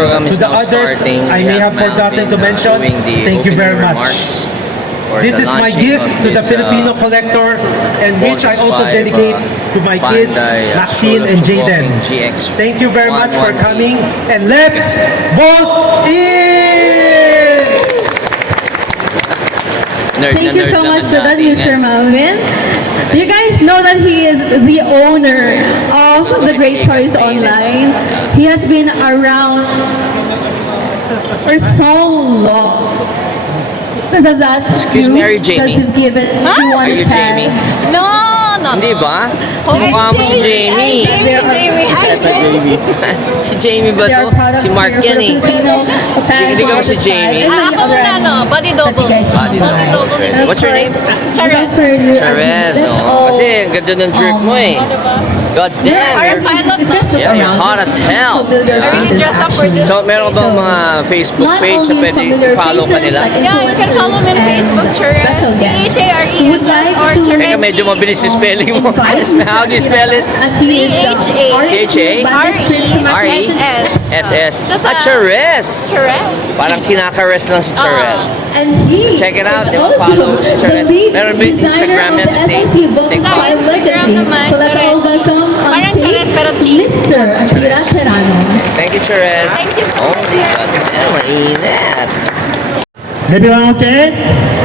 program To is the now others, starting. I may have forgotten to mention, thank you very much. This is my gift to the Filipino collector, and which I also dedicate to my kids, Maxine and Jaden. Thank you very much for coming, and let's vote in! Thank you so much for that, Mr. Melvin. You guys know that he is the owner of the Great Toys Online. He has been around for so long. Because of that, Excuse me, are you Jamie? because you've given everyone Are a you Jamie? chance. No, no, Hindi no. ba? Oh, Mukha mo si Jamie. Si Jamie ba There to? are products Si Mark here yan for eh. Filipino fans Hindi ka ba of si this Jamie? time, and Ah, many ako other muna, no. animals Body that double. you guys can Body buy. double. double. And of What's your name? course, Charez. without further ado, Charez. that's Oh. all. Kasi ang ganda ng drip mo eh. God There damn. are, you're- pilot if you guys look Yeah, you're around, hot as you see hell. familiar I really faces dress up for actually. this. So, meron ka bang So, mga Facebook not page na only pwede familiar i-follow ka faces, nila? like Yeah, you can follow me on influencers Facebook, and Charez. special guests. C-H-A-R-E-S-S We would like or to Teka, medyo mabilis yung spelling mo. invite How do you spell it? As he is the C-H-A? S. S-S. Charez. Charez. Parang kinakares lang si Charez. And he Check it out, is di ba? Follow also si Charez. the lead Meron ba yung designer Instagram of yan the the same? FLC Volkswagen Instagram Legacy. naman, So let's all welcome on Parang stage Charez, pero G. Mr. Akira Serrano. Thank you, Charez. Thank you so Oh, much. mainit. Everyone okay?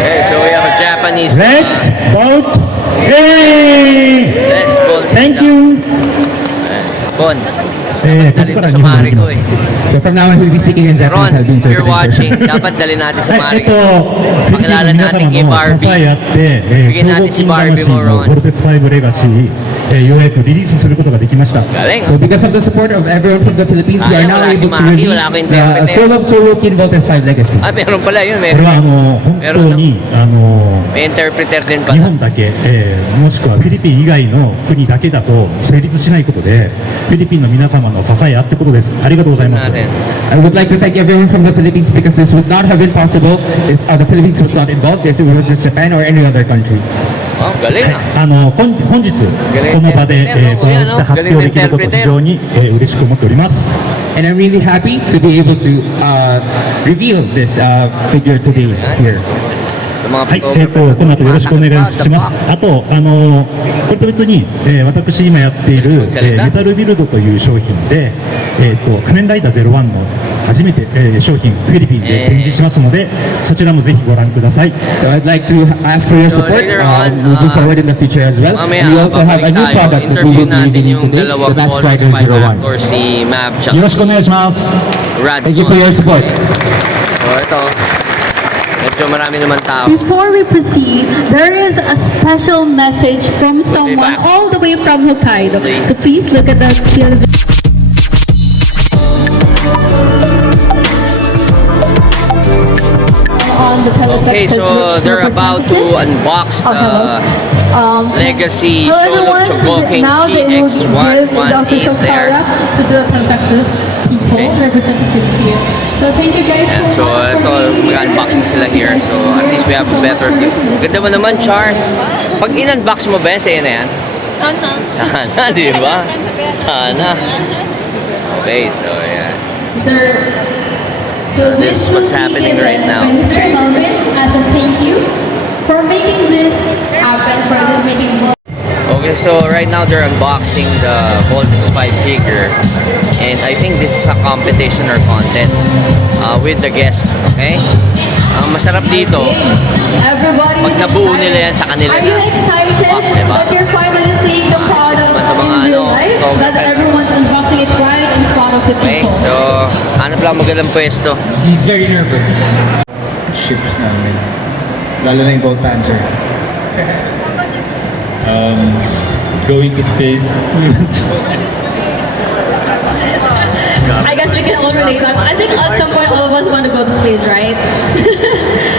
Okay, so we have a Japanese. Let's vote. Yay! Let's vote. Thank you. Bon. ここから日本に行きます。 So from now on, we'll be speaking in Japanese. Ron, I'll be if you're interpreting. watching, dapat dali natin sa はい、Mariko. フィリピンの皆様の支えあって、Bigyan 超合 natin si 金 Barbie 魂 mo, の Ron. ボルテス5レガシー、ようやくリリースすることができました。 Galing. So because of the support of everyone from the Philippines, we are now Wala si able to Maki, release wala akong the interpreter. Soul of Chorokin Voltes 5 Legacy. Ah, meron pala yun. これは本当にMay interpreter din 日 pala. 本だけ、もしくはフィリピン以外の国だけだと成立しないことで、フィリピンの皆様の支えあってことです。ありがとうございます。 Natin. I would like to thank everyone from the Philippines because this would not have been possible if the Philippines was not involved, if it was just Japan or any other country. Oh, galing ah. 本日この場で、こうした発表できること非常に、嬉しく思っております。 And I'm really happy to be able to reveal this figure today here. mgaはい、photographer. この後よろしくお願いします。あと、これと別に、私今やっている、メタルビルドという商品で、仮面ライダー01の初めて、商品フィリピンで展示しますので、そちらもぜひご覧ください。 So I'd like to ask for your So support later on, moving forward in the future as well. Mamaya, And we also have a new babalik tayo. product that we Interview will be natin revealing yung today, the dalawang Mask Voltes Rider 5 01. Raptor, si Mav よ tsaka ろしくお願いします。 Thank you for your Radson. support. So ito, medyo marami naman tao. Before we proceed, there is a special message from someone all the way from Hokkaido. So please look at the television. On the Okay, so they're about to unbox the Legacy Hello Solo everyone. Chogoking Now they will give the official GX118 there. product to the Transexes people, Okay. representatives here. So thank you guys And so so much ito, for being mag-unbox na sila here. So at least we have a better view. Ganda mo naman, Charles. Pag in-unbox mo ba yan, sa'yo na yan? Sana. Sana, di ba? Sana. Okay, so yeah. Sir, so This is this will what's be happening right given now. by Mr. Melvin as a thank you for making this happen, for making. Okay, so right now they're unboxing the Voltes 5 figure. And I think this is a competition or contest with the guest. Okay? Ang masarap dito, Everybody pag is nabuo excited. nila yan sa kanila Are you na. excited Diba? that you're finally seeing the product in real life? That everyone's unboxing it right in front of the Okay, people. so hanap lang magandang pwesto. He's very nervous. Ships namin. Lalo na yung Gold Panzer. Going to space. I guess we can all relate that. I think at some point all of us want to go to space, right?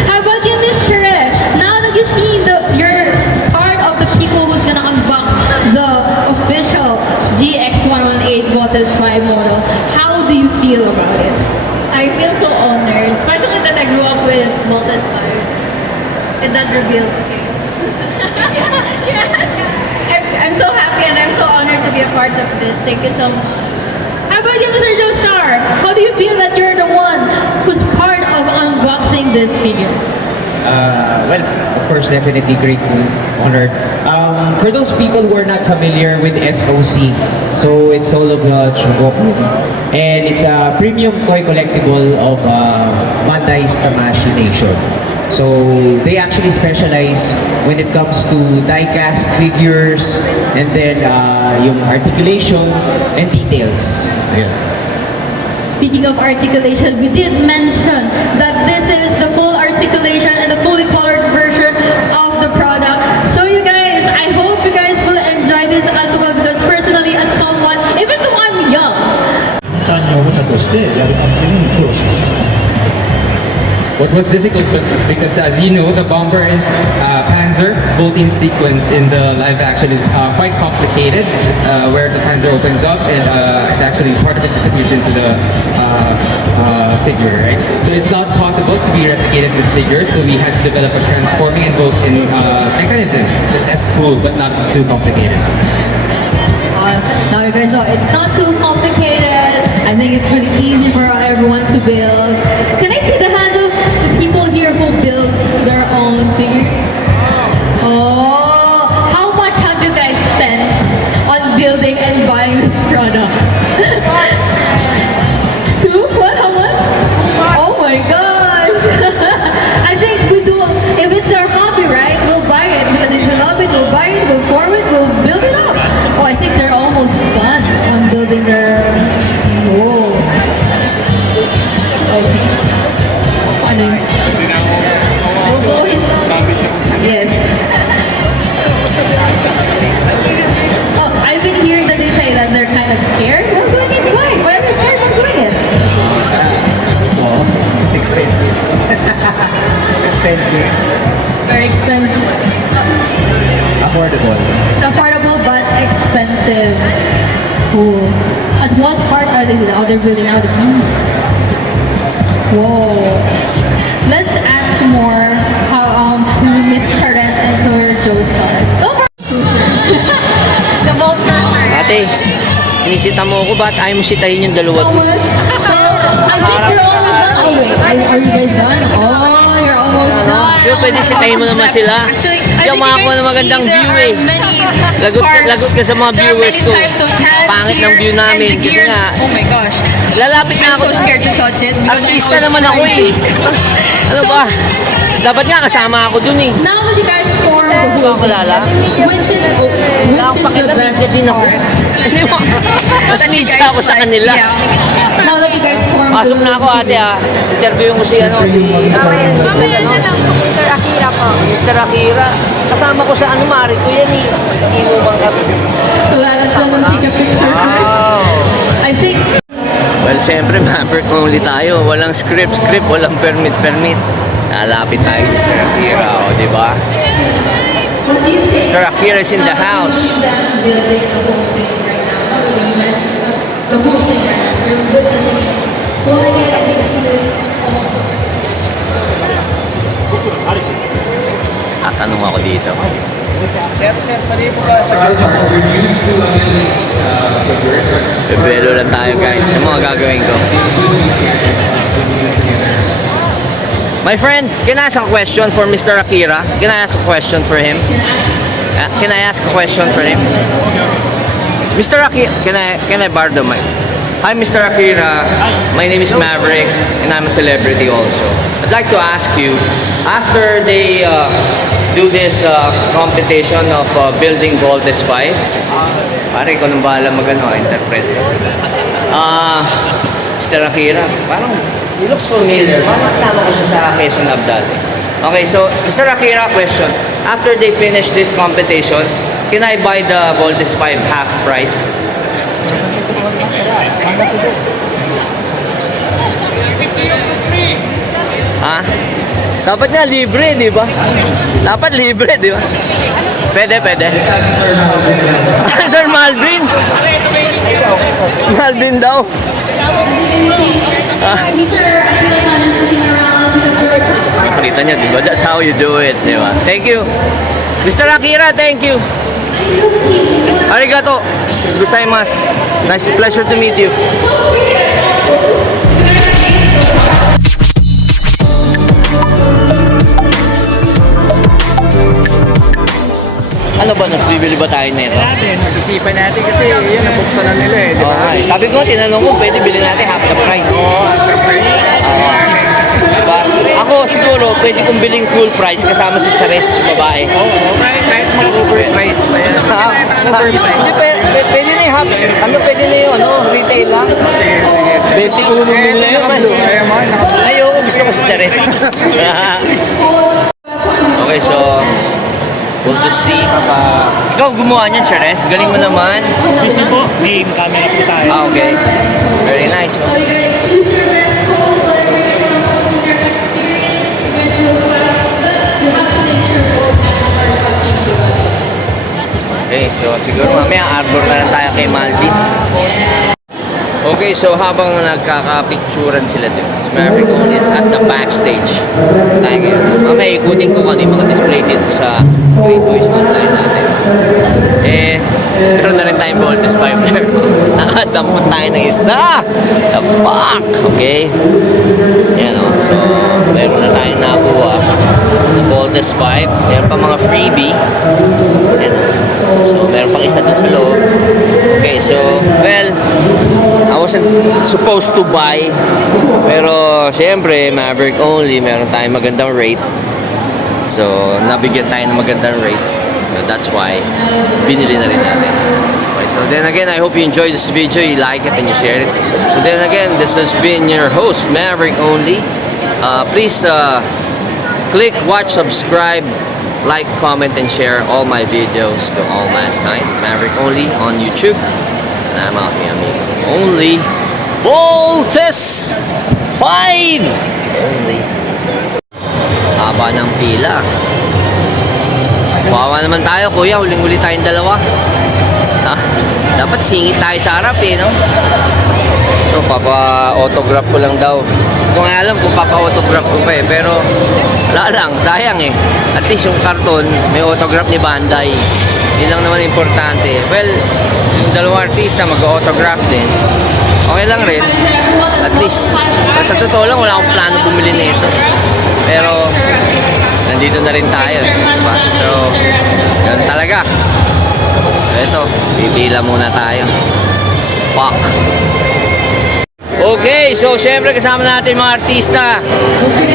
How about you, Miss Charez? Now that you see you're part of the people who's gonna unbox the official GX118 Voltes 5 model, how do you feel about it? I feel so honored, especially that I grew up with Voltes 5. And that reveal. yes. I'm so happy and I'm so honored to be a part of this. Thank you so much. How about about you, Mr. Joestar? How do you feel that you're the one who's part of unboxing this figure? Well, of course, definitely grateful, honored. For those people who are not familiar with SOC, so it's Soul of the Chogoku, and it's a premium toy collectible of Bandai's Tamashii Nation. So they actually specialize when it comes to die-cast figures and then yung articulation and details. Yeah. Speaking of articulation, we did mention that this is the full articulation and the fully colored version of the product. So you guys, I hope you guys will enjoy this as well, because personally as someone, even though I'm young, 簡単におもちゃとしてやるために苦労しました。 What was difficult was because, as you know, the Bomber and Panzer vault-in sequence in the live action is quite complicated, where the Panzer opens up and actually part of it disappears into the figure, right? So it's not possible to be replicated with figures, so we had to develop a transforming and vault-in mechanism that's as cool but not too complicated. now you guys know it's not too complicated. I think it's really easy for everyone to build. Can I see the hands of the people here who built their own figure? Oh, how much have you guys spent on building and buying these products? Two? What? How much? Oh my gosh! I think we do. If it's our hobby, right? We'll buy it because if we love it, we'll buy it. We'll form it. We'll build it up. Oh, I think they're almost done on building their. Whoa. Okay. Ano yun? We'll go in. Yes. Oh, I've been hearing that they say that they're kind of scared. Well, going inside. Why are they scared of doing it? It's expensive. Expensive. Very expensive. Affordable. It's affordable but expensive. Cool. At what part are they building? Oh, they're building out the feet. Whoa. Let's ask more to Miss Charles and Sir Joestar. Oh, the Vault Master. Ate, sinisita mo ako, ba't ayaw mo sitahin yung dalawa How to? much? So, I think you're almost done. Oh, wait. Are you guys done? Oh, you're almost done. Yo, pwede sitahin mo naman sila. Yo, makakuha ng magandang view eh. Lagot ka sa mga viewers ko. Pangit ng view namin. Kasi nga, Oh my gosh. lalapit na I'm ako. so scared to touch it because Artista naman ako eh. Ano ba? Dapat nga kasama ako dun eh. Now that you guys form the whole Makalala? thing, which is the best din ako. part? Mas media ako sa kanila. Now that you guys form Pasok the na ako ate ah. Interview ko si ano, si Sir Akira po. Mr. Akira. Kasama ko sa ano, Mari ko yan eh. Imo bang kami? So let us go and take a picture first. I think Well, siyempre, mapper ko ulit tayo. Walang script, walang permit. Nalapit tayo kay Mr. Akira, o, di ba? what do you think? Mr. Akira is in the house. Building the whole thing right now. How do you imagine the whole thing right now? You're witnessing it. Well, I think it's Tatanong ako dito. Bebelo lang tayo guys. Ano mga gagawin ko? My friend, can I ask a question for Mr. Akira? Can I ask a question for him? Can I ask a question for him? Mr. Akira, can I borrow the mic? Hi, Mr. Akira. My name is Maverick, and I'm a celebrity also. I'd like to ask you, after they do this competition of building Voltes 5, pare ko nang bahala interpret. Mr. Akira, parang he looks familiar. Parang kasama ko siya sa Quezon Hub dati. Okay, so Mr. Akira, question. After they finish this competition, can I buy the Voltes 5 half price? Ha? Dapat nga libre, di ba? Dapat libre, di ba? Pwede. Sir Malvin! Malvin daw. Mr. Akira-san is looking around because there's Nakita niya, di ba? That's how you do it, di ba? Thank you. Mr. Akira, thank you. Arigato. Gozaimasu. Nice pleasure to meet you. Ano ba, bibili ba tayo nito? Natin, mag-isipan natin kasi yun, nabuksan na nila eh, di ba? Okay. Sabi ko, tinanong ko, pwede bilhin natin half the price. Diba? Ako siguro, pwede kong biling full price kasama si Chares, babae. Kahit mag-overprice pa yan. Hindi, pwede na yung half. Ano, pwede na yung retail lang. 21 mil na yun, man. Ayoko, gusto ko si Chares. Okay, so, we'll just see. Ikaw gumawa niyan, Chares. Galing mo naman. Excuse po, game camera po tayo. Okay. Very nice. Oh. Okay, so siguro mamaya arbor na lang tayo kay Malvin. Okay, so habang nagkakapicturan sila dun, Maverick Only is at the backstage. Tayo ngayon. Mamaya ikutin ko kung ano yung mga display dito sa Great Toys Online natin. Meron na rin tayong Voltes 5 there. Nakadampot tayo ng isa! The fuck! Okay? Yan o. So, meron na tayong nakuha. The Voltes 5. Meron pa mga freebie. Yan o. So, meron pang isa dun sa loob. Okay, so, well, I wasn't supposed to buy. Pero, syempre, Maverick Only, meron tayong magandang rate. So, nabigyan tayo ng magandang rate. So, that's why, binili na rin natin. Okay, so then again, I hope you enjoyed this video. You like it and you share it. So then again, this has been your host, Maverick Only. Please click, watch, subscribe, like, comment, and share all my videos to all mankind. Maverick Only on YouTube. And I'm out here, amigo. Only Voltes 5! Only. Haba ng pila. Bawa naman tayo, kuya. Huling-huli tayong dalawa. Dapat singit tayo sa harap eh, no? So, papa-autograph ko lang daw. Hindi ko nga alam kung papa-autograph ko pa eh. Pero, wala lang. Sayang eh. At least yung karton, may autograph ni Bandai. Yun lang naman importante. Well, yung dalawa artista mag-autograph din. Okay lang rin. At least, sa totoo lang, wala akong plano bumili nito. Pero, nandito na rin tayo. Diba? So, ganun talaga. Ito, pipila muna tayo. Fuck. Okay, so syempre kasama natin mga artista.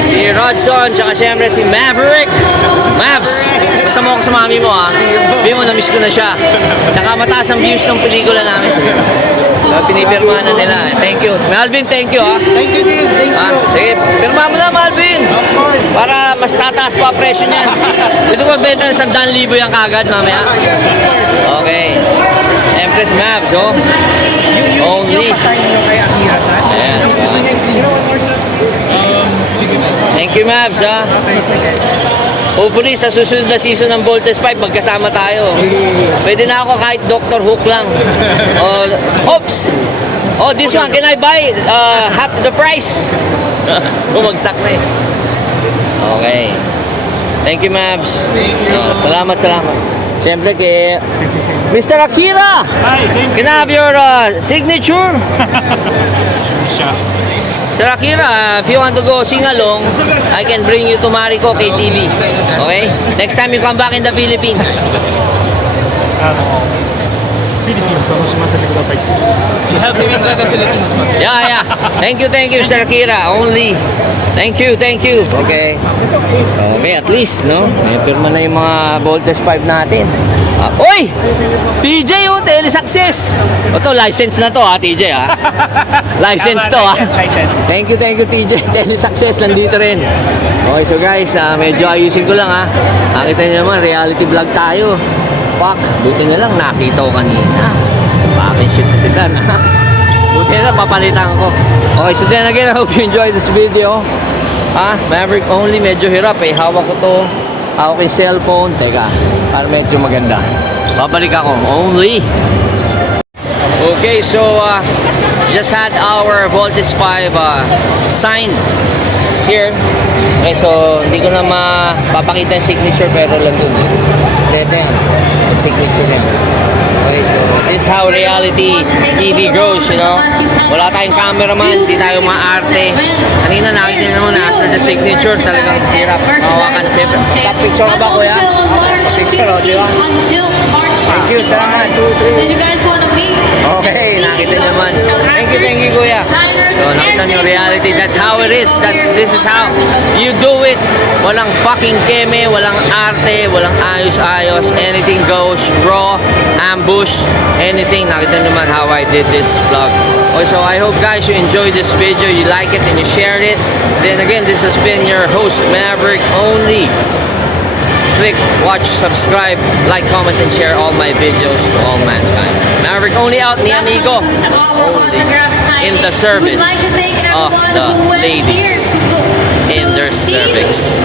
Si Rodson, tsaka syempre si Maverick. Mavs, basta mo ako sa mami mo ha. Sabi mo, na-miss ko na siya. Tsaka mataas ang views ng pelikula namin. So, pinipirma na nila. Thank you. Malvin, thank you ha. Thank you, Dave. Thank you. Sige, pirma mo na Malvin. Of course. Para mas tataas pa presyo niyan. Ito pa benta ng 100,000 yung kagad mamaya. Okay. Empress Mavs, oh. Only. Ayan. Thank you, Mavs, ha. Hopefully, sa susunod na season ng Voltes 5, magkasama tayo. Pwede na ako kahit Dr. Hook lang. Oops! Oh, this one, can I buy half the price? Bumagsak na eh. Okay. Thank you, Mavs. Salamat. Siyempre kay Mr. Akira! Hi, thank Can I have your signature? Sir Akira, if you want to go sing along, I can bring you to Marico KTV. Okay? Next time you come back in the Philippines. Help me enjoy the Philippines, mas. Yeah. Thank you, Sir Akira. Only. Thank you. Okay. So, may at least, no? May pirma na yung mga Voltes 5 natin. Oy! TJ, oh, Telesuccess! Ito, license na to, ha, TJ, ha? License to, ha? Thank you, TJ. Telesuccess, nandito rin. Okay, so guys, medyo ayusin ko lang, ha? Nakita niyo naman, reality vlog tayo. Fuck, buti na lang, nakita ko kanina. Bakit shit na sila, ha? Buti na lang, papalitan ko. Okay, so then again, I hope you enjoyed this video. Maverick Only, medyo hirap, eh. Hawak ko to. Hawak yung cellphone. Teka, para medyo maganda. Babalik ako. Only. Okay, so just had our Voltes 5 signed here. Okay, so hindi ko na mapapakita yung signature pero lang dun. Ito yan. yung signature nila. Okay, so this is how reality TV goes, you know. Wala tayong cameraman, di tayo maarte. Kanina nakita naman after the signature, talagang hirap mawakan. Siyempre, picture ka ba, kuya? Picture, di ba? Thank you, salamat. 2, 3. So if you guys want to meet, Okay, nakita nyo naman. Thank you, kuya. So, nakita nyo reality. That's how it is. This is how you do it. Walang fucking keme, walang arte, walang ayos-ayos. Anything goes. Raw, ambush, anything. Nakita nyo naman how I did this vlog. Okay, so I hope guys you enjoyed this video, you like it, and you shared it. Then again, this has been your host, Maverick Only. Click, watch, subscribe, like, comment, and share all my videos to all mankind. Maverick Only out, mi amigo. In the service of the ladies in their cervix.